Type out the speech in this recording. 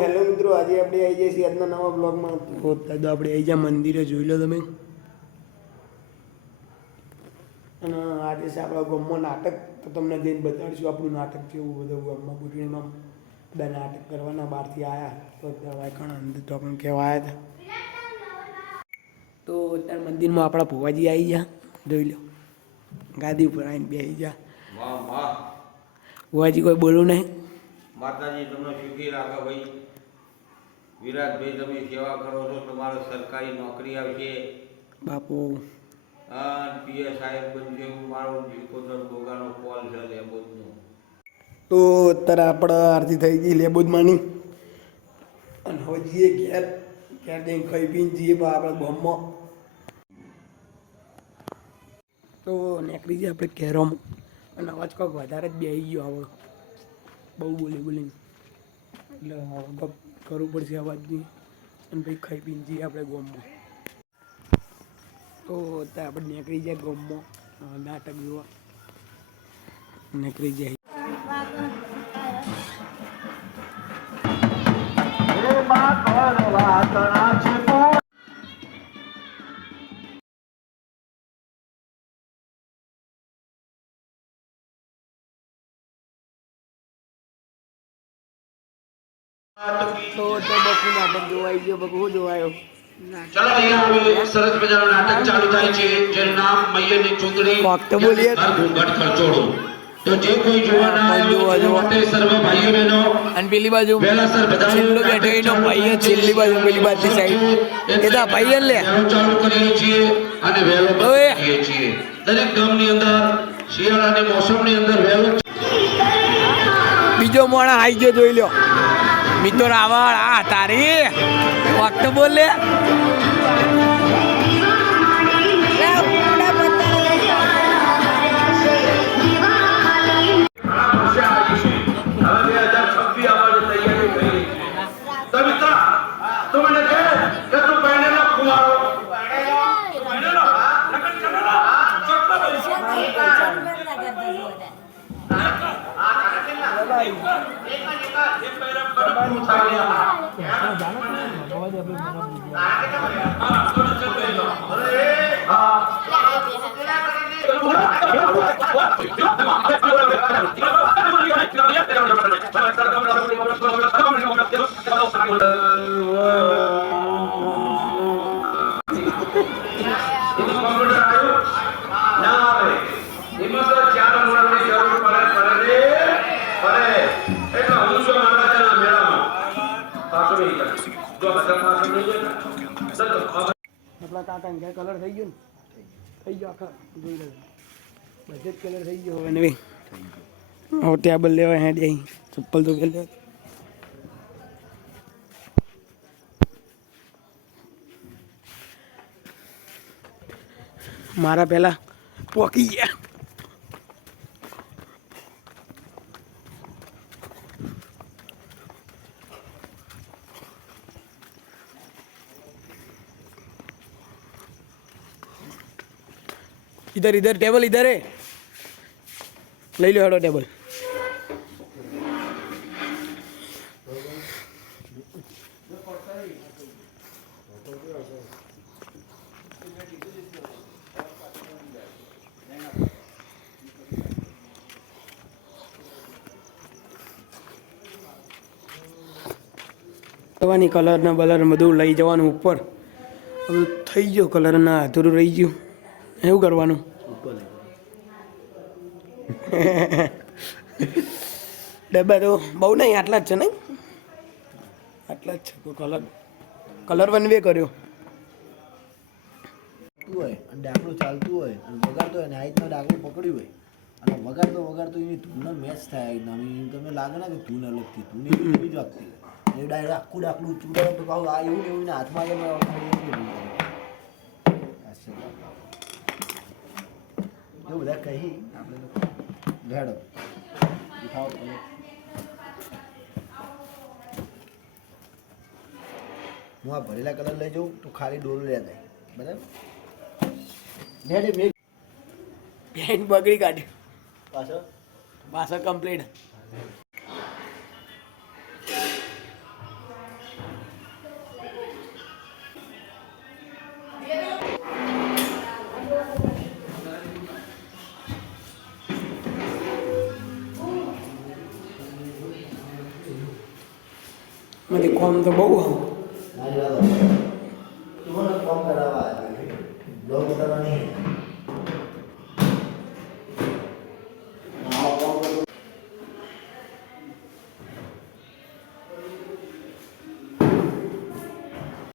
Hello મિત્રો, આજે આપણે આવી જઈએ છીએ આજના નવા બ્લોગમાં. તો આપણે આવી જાય મંદિરે, જોઈ લો તમે. અને આજે છે આપણા ગામમાં નાટક, તો તમને જઈને બતાડીશું આપણું નાટક કેવું બધું ગામમાં પૂર્ણિમાં બધા નાટક કરવાના બહારથી આવ્યા. તો અત્યારે અંદર તો પણ કહેવા આવ્યા હતા. તો અત્યારે મંદિરમાં આપણા ભુવાજી આવી ગયા, જોઈ લો. ગાદી ઉપર આવીને બેસી ગયા. ભુવાજી કોઈ બોલું નહીં. માતાજી તમને સુખી રાખે ભાઈ. વિરાટભાઈ તમે સેવા કરો છો, તમારે સરકારી નોકરી આવશે બાપુ. હા, પીએ સાહેબ બનશે એવું મારો જીકોદર ગોગાનો કોલ છે લેબોદનો. તો અત્યારે આપણે આરતી થઈ ગઈ લેબોદમાંની, અને હવે જઈએ ઘેર. ઘેર જઈને ખાઈ પીને જઈએ આપણે ગામમાં. તો નીકળી જઈએ આપણે ઘેરોમાં. અને અવાજ કોઈક વધારે જ બેસી ગયો હવે, બહુ બોલીને એટલે હવે કરવું પડશે અવાજની. અને પછી ખાઈ પીને જઈએ આપણે ગામમાં. તો અત્યારે આપણે નીકળી જાય ગામમાં નાટક જોવા. નીકળી જાય. તો બકુ નાટક જોવાઈ ગયો. બકુ જોવાયો. ચલો અહીંયા હવે સરસ મજાનું નાટક ચાલુ થાય છે, જેનું નામ મૈયરની ચૂંદડી ઘૂંઘટ ખર્ચોડો. તો જે કોઈ જોવાના આવ્યો માટે સર્વ ભાઈઓ બહેનો અને પેલી બાજુ વેલાસર બધા છેલ્લો બેઠો એનો ભાઈ છેલ્લી બાજુ પેલી બાજુની સાઈડ એ તો ભાઈ લે ચાલુ કરીએ છીએ અને વેલો કરીએ છીએ. દરેક ગામની અંદર શિયાળાની મોસમની અંદર વેલો બીજો મોણા આવી ગયો, જોઈ લો. મિત્રો રાવણ આ તારી વખત બોલે. આપણા કાકા ને કલર થઈ ગયો ને, થઈ ગયો આખા જોઈ લે બધે જ કલર થઈ ગયો. હવે નહીં હવે ટેબલ લેવા હેડ અહીં ચપ્પલ તો પેલે મારા પહેલા પોકી ગયા. इधर इधर टेबल इधर है, ले लो हेडो टेबल. કલર ના બલર બધું લઈ જવાનું ઉપર. હવે થઈ ગયો કલર ના અધૂરું રહી ગયું, એવું કરવાનું. ડબ્બા તો બહુ નહીં, આટલા જ છે નહીં, આટલા જ છે. કલર વન વે કર્યો હોય અને ડાકડું ચાલતું હોય અને વગાડતો હોય ને આ રીતના ડાકડું પકડ્યું હોય અને વગાડતો એની ધૂનનો મેચ થાય એકદમ. તમને લાગે ને કે ધૂન અલગથી ધૂન એવી જ વાગતી હોય. ડાયરેક્ટ આખું ડાકડું ચૂડાવે તો કહું આ એવું ને એવું ને હાથમાં આવે એવું બધા કહી આપણે લેડો ખાવ. હું આ ભરેલા કલર લઈ જાઉં તો ખાલી ડોલ લે જાય બરાબર. પેન્ટ બગડી કાઢ્યું પાછો કમ્પ્લીટ. એમાંથી કોમ તો બહુ આમ મારી વાત તું મને કોમ કરાવવા બ્લોગ કરવા નહીં